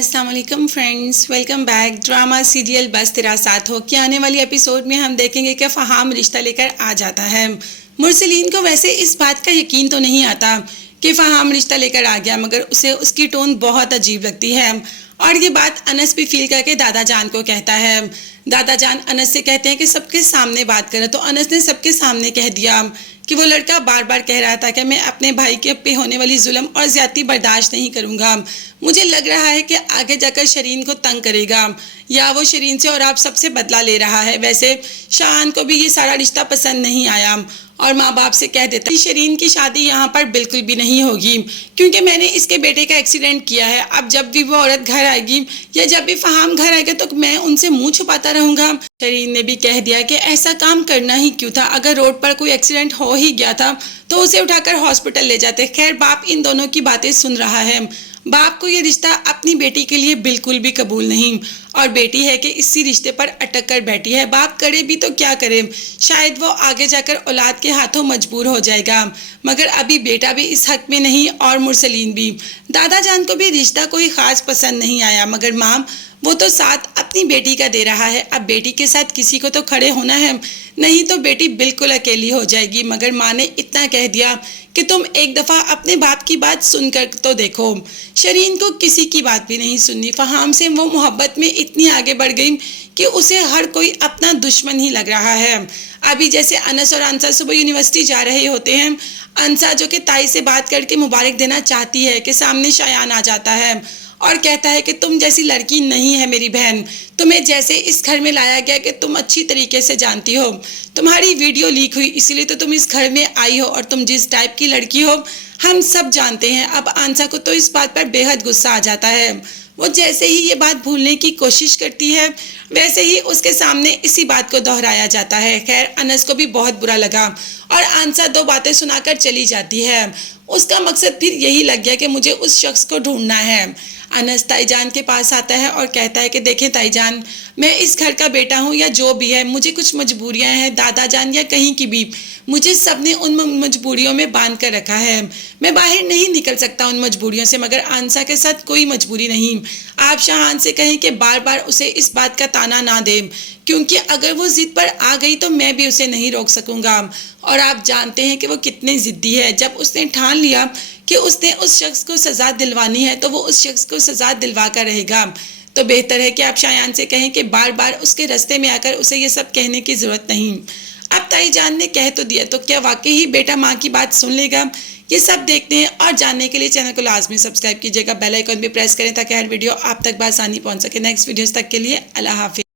अस्सलाम वालेकुम friends, welcome back. Drama serial बस तेरा साथ हो के आने वाली एपिसोड में हम देखेंगे कि फ़हाम रिश्ता लेकर आ जाता है। मुरसलीन को वैसे इस बात का यकीन तो नहीं आता कि फ़हाम रिश्ता लेकर आ गया, मगर उसे उसकी टोन बहुत अजीब लगती है और ये बात अनस भी फील करके दादा जान को कहता है। दादा जान अनस से कहते हैं कि सबके सामने बात करें, तो अनस ने सबके सामने कह दिया कि वो लड़का बार बार कह रहा था कि मैं अपने भाई के पे होने वाली जुल्म और ज़्यादती बर्दाश्त नहीं करूँगा। मुझे लग रहा है कि आगे जाकर शरीन को तंग करेगा या वो शरीन से और आप सबसे बदला ले रहा है। वैसे शाहान को भी ये सारा रिश्ता पसंद नहीं आया और माँ बाप से कह देता कि शरीन की शादी यहाँ पर बिल्कुल भी नहीं होगी क्योंकि मैंने इसके बेटे का एक्सीडेंट किया है। अब जब भी वो औरत घर आएगी या जब भी फ़हाम घर आएगा तो मैं उनसे मुंह छुपाता रहूँगा। शरीन ने भी कह दिया कि ऐसा काम करना ही क्यों था, अगर रोड पर कोई एक्सीडेंट हो ही गया था तो उसे उठाकर हॉस्पिटल ले जाते। खैर बाप इन दोनों की बातें सुन रहा है। बाप को ये रिश्ता अपनी बेटी के लिए बिल्कुल भी कबूल नहीं और बेटी है कि इसी रिश्ते पर अटक कर बैठी है। बाप करे भी तो क्या करे, शायद वो आगे जाकर औलाद के हाथों मजबूर हो जाएगा, मगर अभी बेटा भी इस हक में नहीं और मुरसलीन भी। दादा जान को भी रिश्ता कोई ख़ास पसंद नहीं आया, मगर माम वो तो साथ अपनी बेटी का दे रहा है। अब बेटी के साथ किसी को तो खड़े होना है, नहीं तो बेटी बिल्कुल अकेली हो जाएगी। मगर माँ ने इतना कह दिया कि तुम एक दफ़ा अपने बाप की बात सुनकर तो देखो। शरीन को किसी की बात भी नहीं सुननी। फ़हाम से वो मोहब्बत में इतनी आगे बढ़ गई कि उसे हर कोई अपना दुश्मन ही लग रहा है। अभी जैसे अनस और अंसा सुबह यूनिवर्सिटी जा रहे होते हैं, अंसा जो कि ताई से बात करके मुबारक देना चाहती है कि सामने शायान आ जाता है और कहता है कि तुम जैसी लड़की नहीं है मेरी बहन, तुम्हें जैसे इस घर में लाया गया कि तुम अच्छी तरीके से जानती हो, तुम्हारी वीडियो लीक हुई इसीलिए तो तुम इस घर में आई हो और तुम जिस टाइप की लड़की हो हम सब जानते हैं। अब आंसा को तो इस बात पर बेहद गुस्सा आ जाता है। वो जैसे ही ये बात भूलने की कोशिश करती है वैसे ही उसके सामने इसी बात को दोहराया जाता है। खैर अनस को भी बहुत बुरा लगा और आंसा दो बातें सुनाकर चली जाती है। उसका मकसद फिर यही लग गया कि मुझे उस शख्स को ढूंढना है। अनस ताईजान के पास आता है और कहता है कि देखें ताईजान, मैं इस घर का बेटा हूँ या जो भी है, मुझे कुछ मजबूरियाँ हैं, दादा जान या कहीं की भी, मुझे सबने उन मजबूरियों में बांध कर रखा है। मैं बाहर नहीं निकल सकता उन मजबूरियों से, मगर आंसा के साथ कोई मजबूरी नहीं। आप शाहान से कहें कि बार बार उसे इस बात का ताना ना दें, क्योंकि अगर वो ज़िद पर आ गई तो मैं भी उसे नहीं रोक सकूँगा। और आप जानते हैं कि वो कितनी ज़िद्दी है। जब उसने ठान लिया कि उसने उस शख्स को सज़ा दिलवानी है तो वो उस शख्स को सज़ा दिलवा कर रहेगा। तो बेहतर है कि आप शायान से कहें कि बार बार उसके रास्ते में आकर उसे ये सब कहने की ज़रूरत नहीं। अब ताईजान ने कह तो दिया, तो क्या वाकई ही बेटा माँ की बात सुन लेगा? ये सब देखते हैं और जानने के लिए चैनल को लाजमी सब्सक्राइब कीजिएगा, बेल आइकन भी प्रेस करें ताकि हर वीडियो आप तक बआसानी पहुँच सके। नेक्स्ट वीडियोज़ तक के लिए अल्लाह हाफिज़।